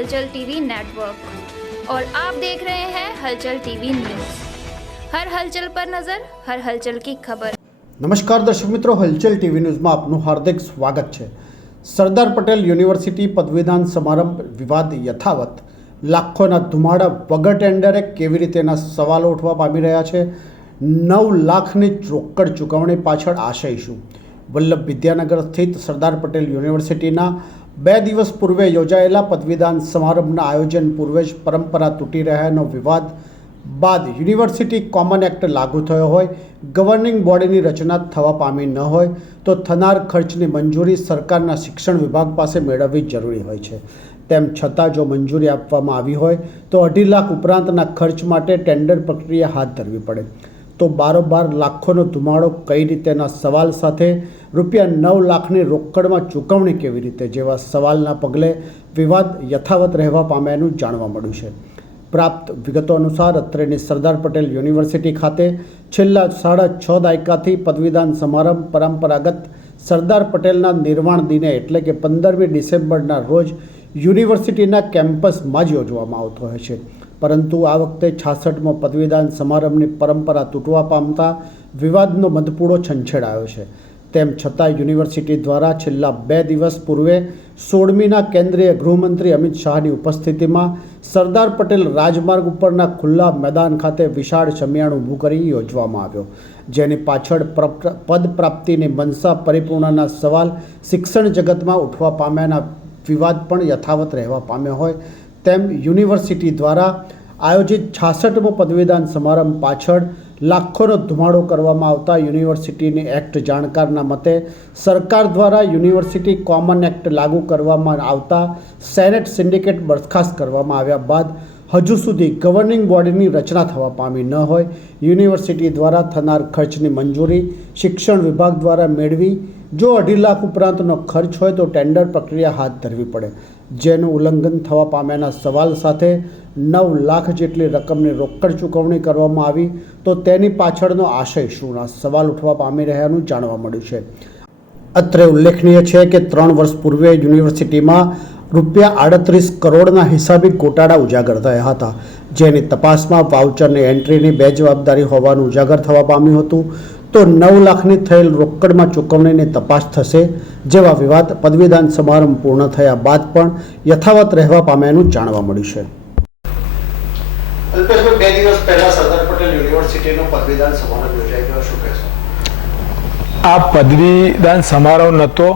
हलचल TV network और आप देख रहे हैं हलचल टीवी न्यूज़। हर हलचल पर नजर, हर हलचल की खबर। नमस्कार दर्शक मित्रों, हलचल टीवी न्यूज़માં આપનું હાર્દિક સ્વાગત છે। સરદાર પટેલ યુનિવર્સિટી પદવીદાન સમારંભ વિવાદ યથાવત, લાખોના ધુમાડા વગર ટેન્ડરે કેવી રીતેના સવાલો ઉઠવા પામી રહ્યા છે। 9 લાખની રોકડ ચૂકવણી પાછળ આશય શું? વલ્લભ વિદ્યાનગર સ્થિત સરદાર પટેલ યુનિવર્સિટીના 2 દિવસ પૂર્વે યોજાયેલા પદવીદાન સમારંભના આયોજન પૂર્વે જ પરંપરા તૂટી રહ્યાનો વિવાદ બાદ યુનિવર્સિટી કોમન એક્ટ લાગુ થયો હોય, ગવર્નિંગ બોડીની રચના થવા પામી ન હોય તો થનાર ખર્ચની મંજૂરી સરકારના શિક્ષણ વિભાગ પાસે મેળવવી જરૂરી હોય છે। તેમ છતાં જો મંજૂરી આપવામાં આવી હોય તો 2.5 લાખ ઉપરાંતના ખર્ચ માટે ટેન્ડર પ્રક્રિયા હાથ ધરવી પડે તો બારોબાર લાખોનો ધુમાડો કઈ રીતેના સવાલ સાથે રૂપિયા 9 લાખની રોકડમાં ચૂકવણી કેવી રીતે જેવા સવાલના પગલે વિવાદ યથાવત રહેવા પામ્યાનું જાણવા મળ્યું છે। પ્રાપ્ત વિગતો અનુસાર અત્રેની સરદાર પટેલ યુનિવર્સિટી ખાતે છેલ્લા 6.5 દાયકાથી પદવીદાન સમારંભ પરંપરાગત સરદાર પટેલના નિર્વાણ દિને એટલે કે 15મી ડિસેમ્બરના રોજ યુનિવર્સિટીના કેમ્પસમાં જ યોજવામાં આવતો હોય છે। પરંતુ આ વખતે 66મો પદવીદાન સમારંભની પરંપરા તૂટવા પામતા વિવાદનો મધપૂડો છંછેડાયો છે। તેમ છતાં યુનિવર્સિટી દ્વારા છેલ્લા 2 દિવસ પૂર્વે 16મીના કેન્દ્રીય ગૃહમંત્રી અમિત શાહની ઉપસ્થિતિમાં સરદાર પટેલ રાજમાર્ગ ઉપરના ખુલ્લા મેદાન ખાતે વિશાળ સમિયાણ ઊભું કરી યોજવામાં આવ્યો, જેની પાછળ પદ પ્રાપ્તિની મનસા પરિપૂર્ણના સવાલ શિક્ષણ જગતમાં ઉઠવા પામ્યાના વિવાદ પણ યથાવત રહેવા પામ્યો હોય તેમ યુનિવર્સિટી દ્વારા આયોજિત 66મો પદવીદાન સમારંભ પાછળ લાખોનો ધુમાડો કરવામાં આવતા યુનિવર્સિટીની એક્ટ જાણકારના મતે સરકાર દ્વારા યુનિવર્સિટી કોમન એક્ટ લાગુ કરવામાં આવતા સેનેટ સિન્ડિકેટ બરખાસ્ત કરવામાં આવ્યા બાદ હજુ સુધી ગવર્નિંગ બોડીની રચના થવા પામી ન હોય યુનિવર્સિટી દ્વારા થનાર ખર્ચની મંજૂરી શિક્ષણ વિભાગ દ્વારા મેળવી જો 2.5 લાખ ઉપરાંતનો ખર્ચ હોય તો ટેન્ડર પ્રક્રિયા હાથ ધરવી પડે, જેનું ઉલ્લંઘન થવા પામ્યાના સવાલ સાથે 9 લાખ જેટલી રકમની રોકડ ચૂકવણી કરવામાં આવી તો તેની પાછળનો આશય શુંના સવાલ ઉઠવા પામી રહ્યાનું જાણવા મળ્યું છે। અત્રે ઉલ્લેખનીય છે કે 3 વર્ષ પૂર્વે યુનિવર્સિટીમાં રૂપિયા 38 કરોડના હિસાબી ગોટાળા ઉજાગર થયા હતા, જેની તપાસમાં વાઉચરની એન્ટ્રીની બેજવાબદારી હોવાનું ઉજાગર થવા પામ્યું હતું તો 9 લાખની થયેલ રોકડમાં ચૂકવણીની તપાસ થશે જેવા વિવાદ પદવીદાન સમારંભ પૂર્ણ થયા બાદ પણ યથાવત રહેવા પામ્યાનું જાણવા મળ્યું છે। અલ્પેશભાઈ, 2 દિવસ પહેલા સરદાર પટેલ યુનિવર્સિટીનો પદવીદાન સમારંભ યોજાઈ ગયો, શું કહેશો? આ પદવીદાન સમારોહ નહોતો,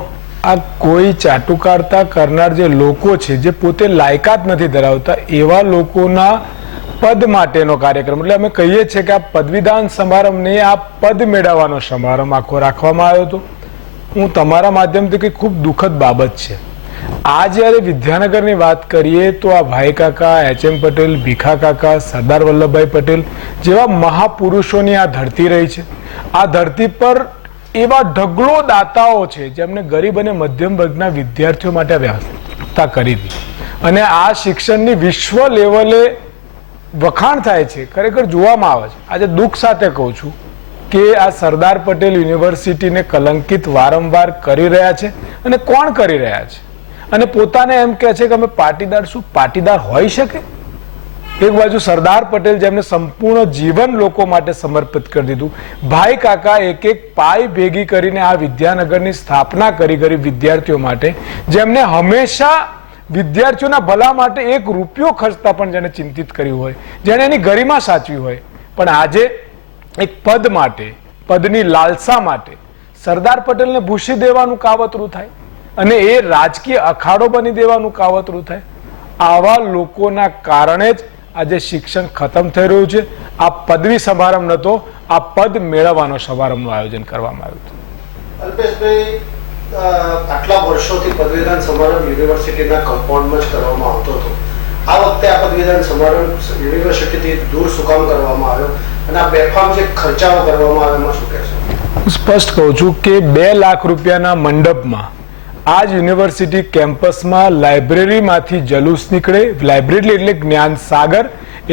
આ કોઈ ચાટુકારતા કરનાર જે લોકો છે જે પોતે લાયકાત નથી ધરાવતા એવા લોકોના પદ માટેનો કાર્યક્રમ, એટલે અમે કહીએ છીએ કે આ પદવીદાન સમારંભને આ પદ મેળવવાનો સમારંભ આખો રાખવામાં આવ્યો હતો। હું તમારા માધ્યમથી કે ખૂબ દુઃખદ બાબત છે। આ જ્યારે વિદ્યાનગરની વાત કરીએ તો આ ભાઈ કાકા HM પટેલ, ભીખા કાકા, સરદાર વલ્લભભાઈ પટેલ જેવા મહાપુરુષોની આ ધરતી રહી છે। આ ધરતી પર એવા ઢગલો દાતાઓ છે જેમને ગરીબ અને મધ્યમ વર્ગના વિદ્યાર્થીઓ માટે વ્યવસ્થા કરી હતી અને આ શિક્ષણની વિશ્વ લેવલે વખાણ થાય છે, ખરેખર જોવામાં આવે છે। આજે દુઃખ સાથે કહું છું કે આ સરદાર પટેલ યુનિવર્સિટીને કલંકિત વારંવાર કરી રહ્યા છે અને કોણ કરી રહ્યા છે અને પોતાને એમ કહે છે કે અમે પાટીદાર। શું પાટીદાર હોઈ શકે? એક બાજુ સરદાર પટેલ જેમને સંપૂર્ણ જીવન લોકો માટે સમર્પિત કરી દીધું, ભાઈ કાકા એક પાય ભેગી કરીને આ વિદ્યાનગરની સ્થાપના કરી ગરીબ વિદ્યાર્થીઓ માટે, જેમને હંમેશા વિદ્યાર્થીઓના ભલા માટે 1 રૂપિયો ખર્ચતા પણ જેને ચિંતિત કર્યું હોય, જેને એની ગરિમા સાચવી હોય, પણ આજે એક પદ માટે, પદની લાલસા માટે સરદાર પટેલને ભૂસી દેવાનું કાવતરું થાય અને એ રાજકીય અખાડો બની દેવાનું કાવતરું થાય। આવા લોકોના કારણે જ આજે શિક્ષણ ખતમ થઈ રહ્યું છે। આ પદવી સમારંભ નહોતો, આ પદ મેળવવાનો સમારંભનું આયોજન કરવામાં આવ્યું હતું। અલ્પેશભાઈ, આટલા વર્ષોથી પદવીદાન સમારંભ યુનિવર્સિટીના કમ્પાઉન્ડમાં જ કરવામાં આવતો હતો, આ વખતે આ પદવીદાન સમારંભ યુનિવર્સિટીથી દૂર શું કામ કરવામાં આવ્યો અને આ બેફામ જે ખર્ચાઓ કરવામાં આવે એમાં શું કહેશો? હું સ્પષ્ટ કહું છું કે 2 લાખ રૂપિયાના મંડપમાં આજ યુનિવર્સિટી કેમ્પસમાં લાઇબ્રેરીમાંથી જલુસ નીકળે, લાઇબ્રેરી એટલે જ્ઞાન સાગર,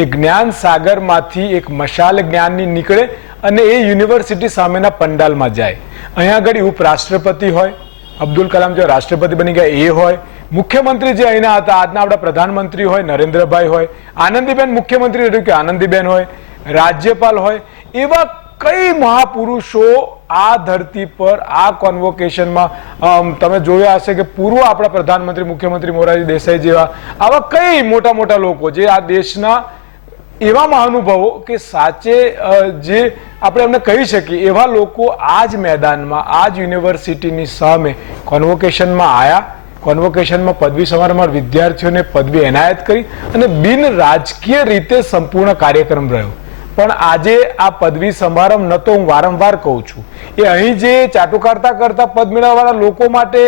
એ જ્ઞાન સાગરમાંથી એક મશાલ જ્ઞાનની નીકળે અને એ યુનિવર્સિટી સામેના પંડાલમાં જાય। અહીંયા આગળ ઉપરાષ્ટ્રપતિ હોય, અબ્દુલ કલામ જો રાષ્ટ્રપતિ બની ગયા એ હોય, મુખ્યમંત્રી જે અહીંના હતા, આજના આપણા પ્રધાનમંત્રી હોય નરેન્દ્રભાઈ હોય, આનંદીબેન મુખ્યમંત્રી રહ્યું કે આનંદીબેન હોય, રાજ્યપાલ હોય, એવા કઈ મહાપુરુષો આ ધરતી પર આ કોન્વોકેશનમાં તમે જોયા હશે કે પૂર્વ આપણા પ્રધાનમંત્રી મુખ્યમંત્રી મોરારજી દેસાઈ જેવા આવા કઈ મોટા મોટા લોકો જે આ દેશના એવા મહાનુભાવો કે સાચે જે આપણે એમને કહી શકીએ એવા લોકો આ જ મેદાનમાં આ જ યુનિવર્સિટીની સામે કોન્વોકેશનમાં આવ્યા. કોન્વોકેશનમાં પદવી સમારંભમાં વિદ્યાર્થીઓને પદવી એનાયત કરી અને બિન રાજકીય રીતે સંપૂર્ણ કાર્યક્રમ રહ્યો. પણ આજે આ પદવી સમારંભ ન તો હું વારંવાર કહું છું, એ અહીં જે ચાટુકારતા કરતા પદ મેળવવાના લોકો માટે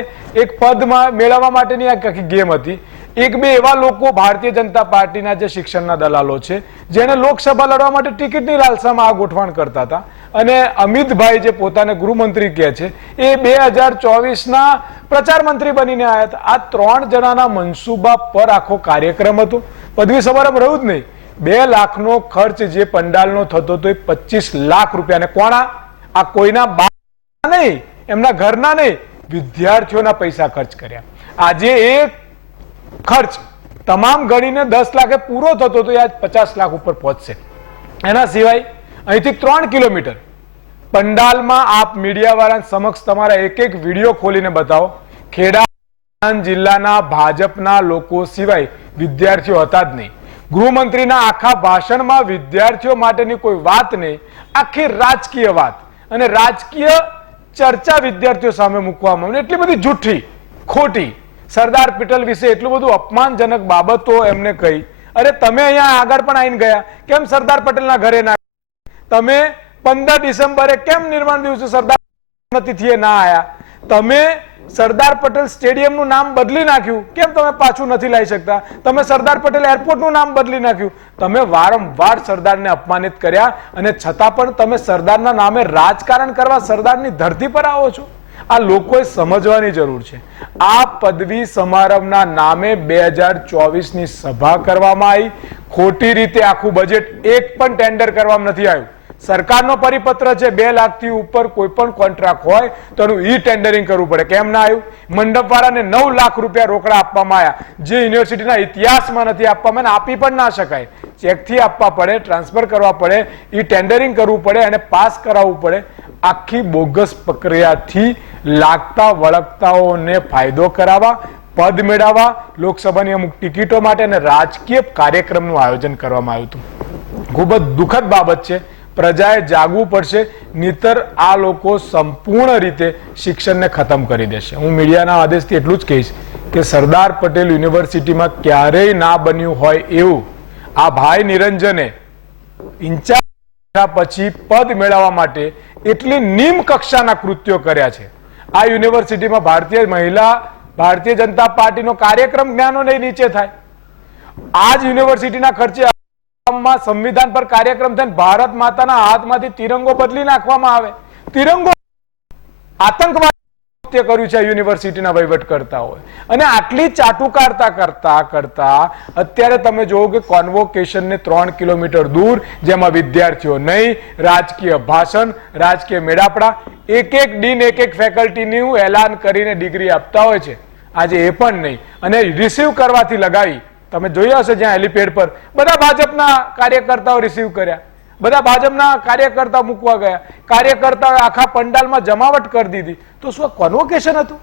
એક પદમાં મેળવવા માટેની આખી ગેમ હતી. એક બે એવા લોકો ભારતીય જનતા પાર્ટીના જે શિક્ષણના દલાલો છે જેને લોકસભા લડવા માટે ટિકિટની લાલસામાં આ ગોઠવણ કરતા હતા, અને અમિતભાઈ જે પોતાને ગૃહમંત્રી કહે છે એ 2024ના પ્રચાર મંત્રી બનીને આવ્યા હતા. આ 3 જણાના મનસુબા પર આખો કાર્યક્રમ હતો. પદવી સમારંભ રહ્યું જ નહીં. 2 લાખનો ખર્ચ જે પંડાલનો થતો હતો એ 25 લાખ રૂપિયા. કોના? આ કોઈના બા નહીં, એમના ઘરના નહીં, વિદ્યાર્થીઓના પૈસા ખર્ચ કર્યા. આજે એ ખર્ચ તમામ ગણીને 10 લાખે પૂરો થતો હતો, આજ 50 લાખ ઉપર પહોંચશે. એના સિવાય અહીંથી 3 કિલોમીટર પંડાલમાં આપ મીડિયાવાળા સમક્ષ તમારા એક એક વિડીયો ખોલીને બતાવો, ખેડા જિલ્લાના ભાજપના લોકો સિવાય વિદ્યાર્થીઓ હતા જ નહીં. ગૃહમંત્રીના આખા ભાષણમાં વિદ્યાર્થીઓ માટેની કોઈ વાત નહીં, આખી રાજકીય વાત અને રાજકીય ચર્ચા વિદ્યાર્થીઓ સામે મૂકવામાં આવી. એટલી બધી જૂઠી ખોટી સરદાર પટેલ વિશે એટલું બધું અપમાનજનક બાબતો એમને કહી. અરે તમે અહીંયા આગળ પણ આવીને ગયા, કેમ સરદાર પટેલના ઘરે ના? તમે 15 ડિસેમ્બરે કેમ નિર્માણ દિવસે સરદાર તિથિએ ના આયા? તમે સરદાર પટેલ સ્ટેડિયમનું નામ બદલી નાખ્યું, કેમ તમે પાછું નથી લાવી શકતા? તમે સરદાર પટેલ એરપોર્ટનું નામ બદલી નાખ્યું. તમે વારંવાર સરદારને અપમાનિત કર્યા અને છતાં પણ તમે સરદારના નામે રાજકારણ કરવા સરદારની ધરતી પર આવો છો. આ લોકોએ સમજવાની જરૂર છે. આ પદવી સમારંભના નામે 2024ની સભા કરવામાં આવી. ખોટી રીતે આખું બજેટ એક પણ ટેન્ડર કરવામાં નથી આવ્યું. સરકારનો પરિપત્ર છે 2 લાખથી ઉપર કોઈ પણ કોન્ટ્રાક્ટ હોય તો એનું ઈ ટેન્ડરિંગ કરવું પડે. કેમ ના આવ્યું? મંડપવાળાને 9 લાખ રૂપિયા રોકડા આપવામાં આવ્યા, જે યુનિવર્સિટીના ઇતિહાસમાં નથી આપવામાં, આપી પણ ના શકાય. ચેકથી આપવા પડે, ટ્રાન્સફર કરવા પડે, ઈ ટેન્ડરિંગ કરવું પડે અને પાસ કરાવવું પડે. આખી બોગસ પ્રક્રિયાથી લાગતા વળગતાઓને ફાયદો કરાવવા, પદ મેળવવા, લોકસભાની અમુક ટિકિટો માટે અને રાજકીય કાર્યક્રમનું આયોજન કરવામાં આવ્યું હતું. ખૂબ જ દુઃખદ બાબત છે. પ્રજાએ જાગવું પડશે, નહીતર આ લોકો સંપૂર્ણ રીતે શિક્ષણને ખતમ કરી દેશે. હું મીડિયાના આદેશથી એટલું જ કહીશ કે સરદાર પટેલ યુનિવર્સિટીમાં ક્યારેય ના બન્યું હોય એવું આ ભાઈ નિરંજને ઇન્ચાર્જ પછી પદ મેળવવા માટે એટલી નિમ્ન કક્ષાના કૃત્યો કર્યા છે. આ યુનિવર્સિટીમાં ભારતીય જનતા પાર્ટીનો કાર્યક્રમ જ્ઞાનો નહીં નીચે થાય. આ જ યુનિવર્સિટીના ખર્ચે સંવિધાન પર કાર્યક્રમ થાય, ભારત માતાના હાથમાંથી તિરંગો બદલી નાખવામાં આવે. તિરંગો આતંકવાદ કર્યું છે યુનિવર્સિટીના વહીવટકર્તાઓએ. અને આટલી ચાટુકારતા કરતા અત્યારે તમે જોવો કે કોન્વોકેશનને 3 કિલોમીટર દૂર, જેમાં વિદ્યાર્થીઓ નહીં, રાજકીય ભાષણ, રાજકીય મેળાપડા, એક ડીન એક ફેકલ્ટીનું એલાન કરીને ડિગ્રી આપતા હોય છે. આજે એ પણ નહીં, અને રિસીવ કરવાથી લગાવી તમે જોયા હશે જ્યાં હેલિપેડ પર બધા ભાજપના કાર્યકર્તાઓ રિસીવ કર્યા, બધા ભાજપના કાર્યકર્તા મૂકવા ગયા, કાર્યકર્તાઓ આખા પંડાલમાં જમાવટ કરી દીધી. તો શું કોન્વોકેશન હતું?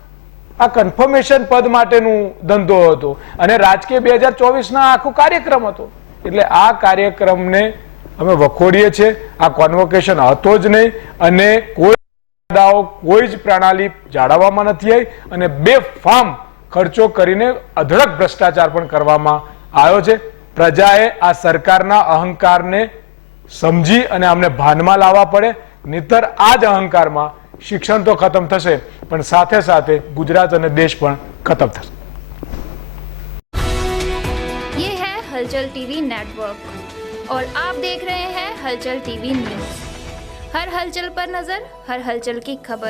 આ કન્ફર્મેશન પદ માટેનું ધંધો હતો અને રાજકીય 2024ના આખો કાર્યક્રમ હતો. એટલે આ કાર્યક્રમને અમે વખોડીએ છીએ. આ કોન્વોકેશન હતો જ નહીં અને કોઈ જ પ્રણાલી જાળવવામાં નથી આવી અને બેફામ ખર્ચો કરીને અઢળક ભ્રષ્ટાચાર પણ કરવામાં આવ્યો છે. પ્રજાએ આ સરકારના અહંકારને સમજી અને અમને ભાનમાં લાવવા પડે, નહીતર આ જ અહંકારમાં શિક્ષણ તો ખતમ થશે પણ સાથે સાથે ગુજરાત અને દેશ પણ ખતમ થશે. ये है हलचल टीवी नेटवर्क और आप देख रहे हैं हलचल टीवी न्यूज. हर हलचल पर नजर, हर हलचल की खबर.